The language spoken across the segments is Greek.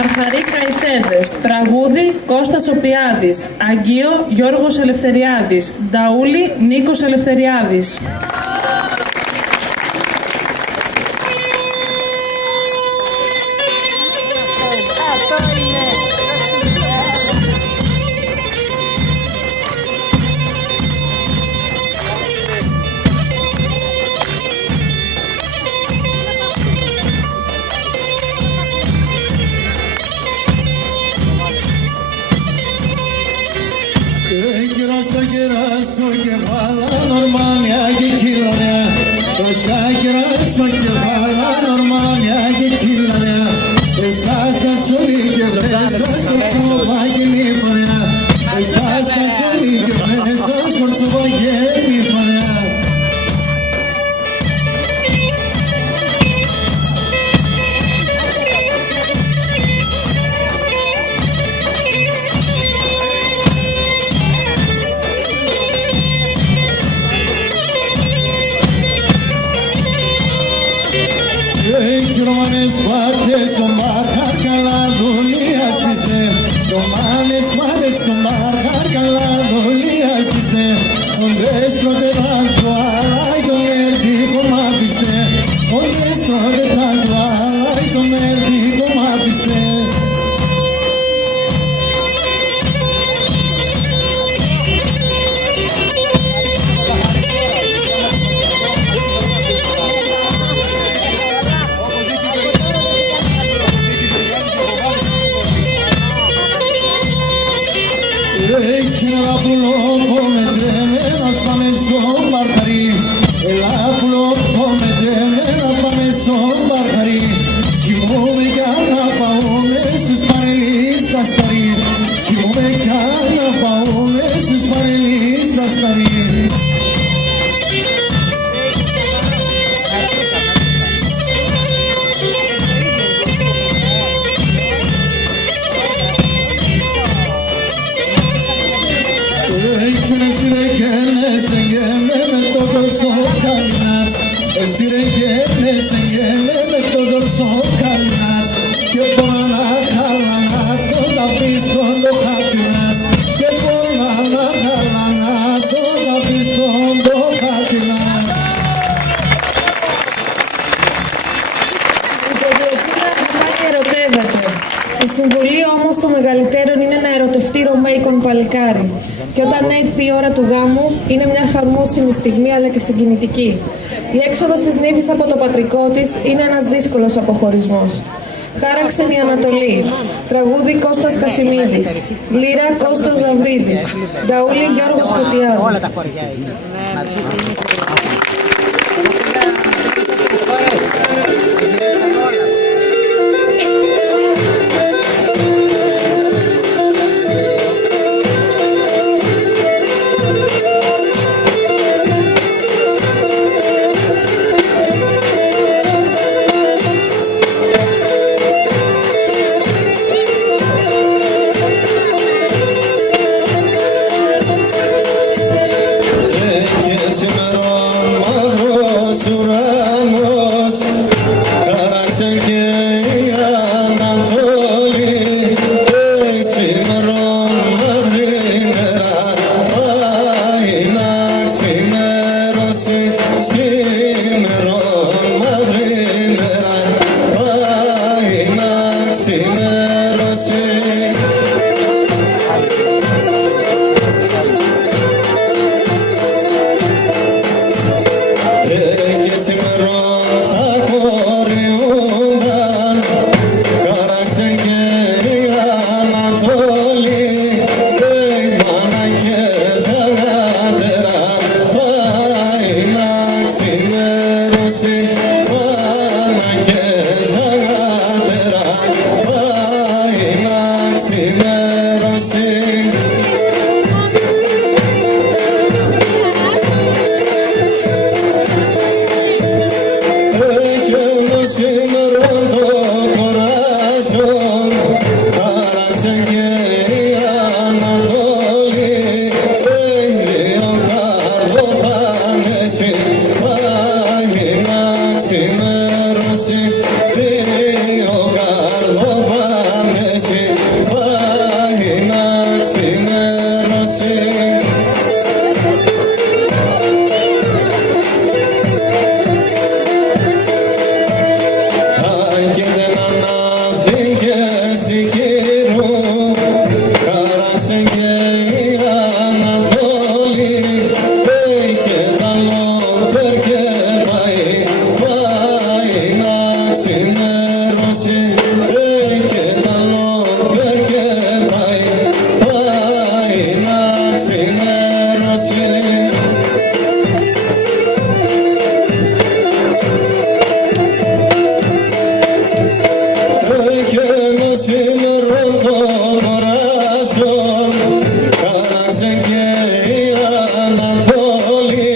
Καρχαρή Καϊτέδες. Τραγούδι Κώστας Οπιάδης. Αγγείο Γιώργος Ελευθεριάδης. Νταούλη Νίκος Ελευθεριάδης. Η συμβουλή όμως των μεγαλύτερων είναι να ερωτευτεί ρωμαϊκόν παλικάρι. Και όταν έρθει η ώρα του γάμου, είναι μια χαρμόσυνη στιγμή αλλά και συγκινητική. Η έξοδος της νύφης από το πατρικό της είναι ένας δύσκολος αποχωρισμός. Χάραξε η Ανατολή. Τραγούδι Κώστας Κασιμίδης. Λύρα Κώστας Ζαβρίδης. Νταούλη Γιώργος Φωτιάδης. Ξημέρωσε, ο καρδοπάμε και τα λόγια και πάει να ξημερώσει. Και να σήμερα το κοράσω κάραξε και η Ανατόλη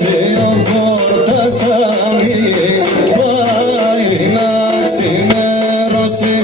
δύο πόρτας αμή πάει να ξημερώσει.